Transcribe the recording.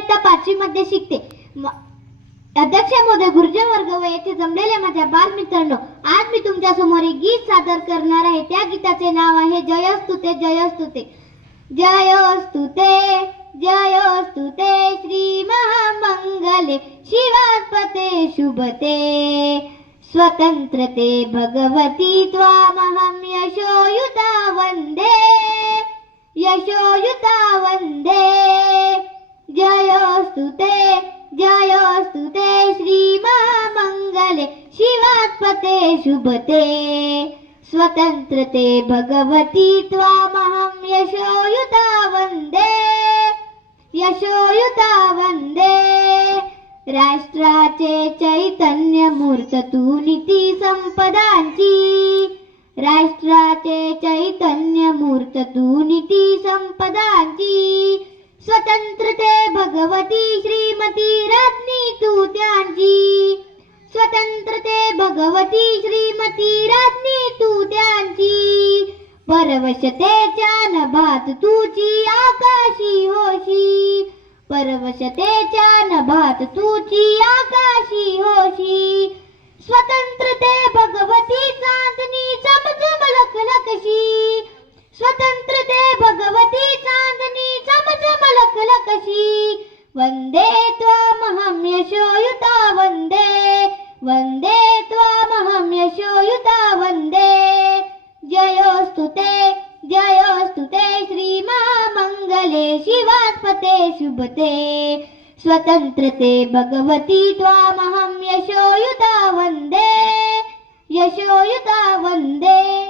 इयत्ता 5वी मध्ये शिकते. अध्यक्ष महोदय, गुरुजन वर्ग व येथे जमलेल्या माझ्या बालमित्रांनो, आज मी तुमच्या समोर एक गीत सादर करणार आहे. त्या गीताचे नाव आहे जयोस्तुते जयोस्तुते. जयोस्तुते जयोस्तुते श्री महामंगले शिवात्पते शुभते स्वतंत्रते भगवती त्वामहं यशोयुता वंदे यशोयुता वंदे. जयोस्तुते जयोस्तुते श्री महामंगले शिवात्पते शुभते स्वतंत्रते भगवती त्वामहं यशोयुता वंदे यशोयुता वंदे. राष्ट्राचे चैतन्य मूर्त तू नीती संपदांची. राष्ट्राचे चैतन्य मूर्त तू नीती संपदांची. स्वतंत्रते भगवती श्रीमती राज्ञी तू त्यांची. स्वतंत्रते भगवती श्रीमती राज्ञी तू त्यांची. परवशतेच्या नभात तुझी आकाशी होशी. परवशतेच्या नभात तुझी आकाशी होशी. स्वतंत्रते भगवती चांदणी चमचम लखलखशी. स्वतंत्रते भगवती चांदणी चमचम लखलखशी. वंदे त्वामहं यशोयुता वंदे वंदे त्वामहं यशोयुता वंदे. जयोस्तुते जयोस्तुते श्री महामंगले शिवात्पते शुभते स्वतंत्रते भगवती त्वामहं यशोयुता वंदे यशोयुता वंदे.